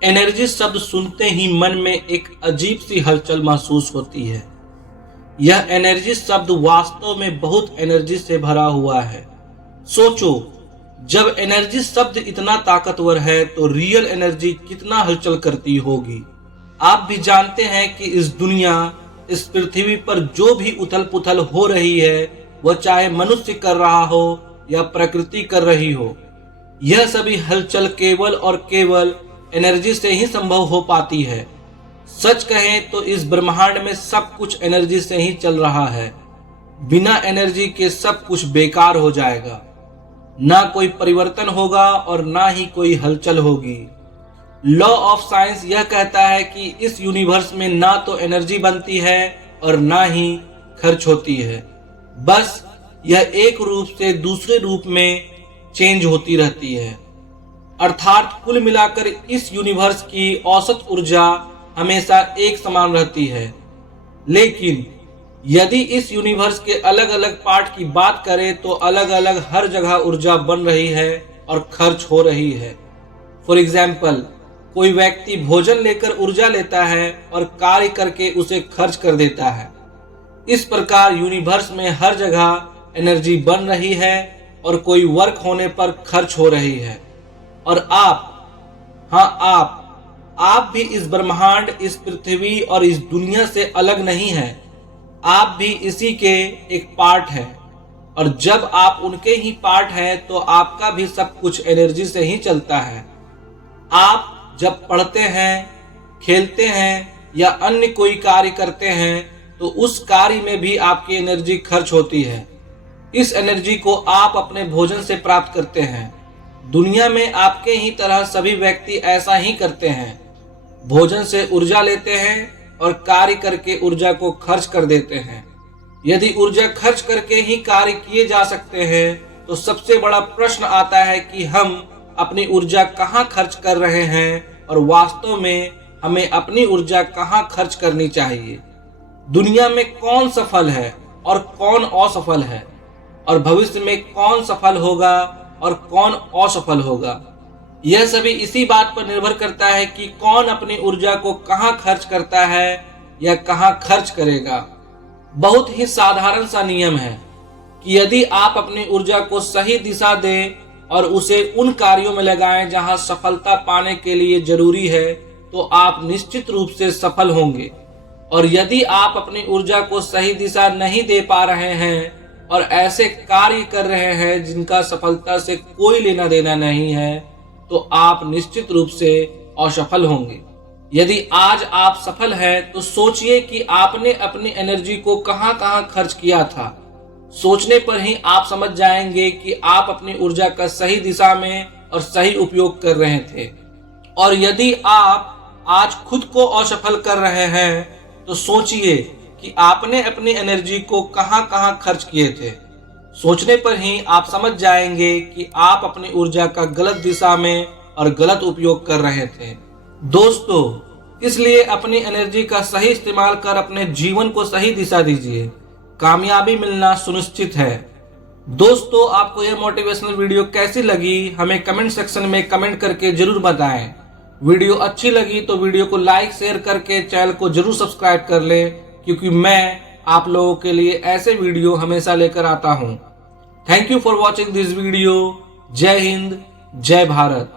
Energy शब्द सुनते ही मन में एक अजीब सी हलचल महसूस होती है। यह एनर्जी शब्द वास्तव में बहुत एनर्जी से भरा हुआ है। सोचो, जब एनर्जी शब्द इतना ताकतवर है तो रियल एनर्जी कितना हलचल करती होगी। आप भी जानते हैं कि इस दुनिया, इस पृथ्वी पर जो भी उथल पुथल हो रही है, वह चाहे मनुष्य कर रहा हो या प्रकृति कर रही हो, यह सभी हलचल केवल और केवल एनर्जी से ही संभव हो पाती है। सच कहें तो इस ब्रह्मांड में सब कुछ एनर्जी से ही चल रहा है। बिना एनर्जी के सब कुछ बेकार हो जाएगा। ना कोई परिवर्तन होगा और ना ही कोई हलचल होगी। लॉ ऑफ साइंस यह कहता है कि इस यूनिवर्स में ना तो एनर्जी बनती है और ना ही खर्च होती है। बस यह एक रूप से दूसरे रूप में चेंज होती रहती है। अर्थात कुल मिलाकर इस यूनिवर्स की औसत ऊर्जा हमेशा एक समान रहती है। लेकिन यदि इस यूनिवर्स के अलग अलग पार्ट की बात करें तो अलग अलग हर जगह ऊर्जा बन रही है और खर्च हो रही है। फॉर एग्जाम्पल, कोई व्यक्ति भोजन लेकर ऊर्जा लेता है और कार्य करके उसे खर्च कर देता है। इस प्रकार यूनिवर्स में हर जगह एनर्जी बन रही है और कोई वर्क होने पर खर्च हो रही है। और आप भी इस ब्रह्मांड, इस पृथ्वी और इस दुनिया से अलग नहीं हैं। आप भी इसी के एक पार्ट हैं। और जब आप उनके ही पार्ट हैं तो आपका भी सब कुछ एनर्जी से ही चलता है। आप जब पढ़ते हैं, खेलते हैं या अन्य कोई कार्य करते हैं तो उस कार्य में भी आपकी एनर्जी खर्च होती है। इस एनर्जी को आप अपने भोजन से प्राप्त करते हैं। दुनिया में आपके ही तरह सभी व्यक्ति ऐसा ही करते हैं। भोजन से ऊर्जा लेते हैं और कार्य करके ऊर्जा को खर्च कर देते हैं। यदि ऊर्जा खर्च करके ही कार्य किए जा सकते हैं तो सबसे बड़ा प्रश्न आता है कि हम अपनी ऊर्जा कहाँ खर्च कर रहे हैं और वास्तव में हमें अपनी ऊर्जा कहाँ खर्च करनी चाहिए। दुनिया में कौन सफल है और कौन असफल है, और भविष्य में कौन सफल होगा और कौन असफल होगा, यह सभी इसी बात पर निर्भर करता है कि कौन अपनी ऊर्जा को कहाँ खर्च करता है या कहाँ खर्च करेगा। बहुत ही साधारण सा नियम है कि यदि आप अपनी ऊर्जा को सही दिशा दें और उसे उन कार्यों में लगाएं जहां सफलता पाने के लिए जरूरी है तो आप निश्चित रूप से सफल होंगे। और यदि आप अपनी ऊर्जा को सही दिशा नहीं दे पा रहे हैं और ऐसे कार्य कर रहे हैं जिनका सफलता से कोई लेना देना नहीं है तो आप निश्चित रूप से असफल होंगे। यदि आज आप सफल हैं तो सोचिए कि आपने अपनी एनर्जी को कहां कहां खर्च किया था। सोचने पर ही आप समझ जाएंगे कि आप अपनी ऊर्जा का सही दिशा में और सही उपयोग कर रहे थे। और यदि आप आज खुद को असफल कर रहे हैं तो सोचिए कि आपने अपनी एनर्जी को कहां कहां खर्च किए थे। सोचने पर ही आप समझ जाएंगे कि आप अपनी ऊर्जा का गलत दिशा में और गलत उपयोग कर रहे थे। दोस्तों, इसलिए अपनी एनर्जी का सही इस्तेमाल कर अपने जीवन को सही दिशा दीजिए। कामयाबी मिलना सुनिश्चित है। दोस्तों, आपको यह मोटिवेशनल वीडियो कैसी लगी हमें कमेंट सेक्शन में कमेंट करके जरूर बताएं। वीडियो अच्छी लगी तो वीडियो को लाइक शेयर करके चैनल को जरूर सब्सक्राइब कर लें, क्योंकि मैं आप लोगों के लिए ऐसे वीडियो हमेशा लेकर आता हूं। Thank you for watching this video. जय हिंद, जय भारत।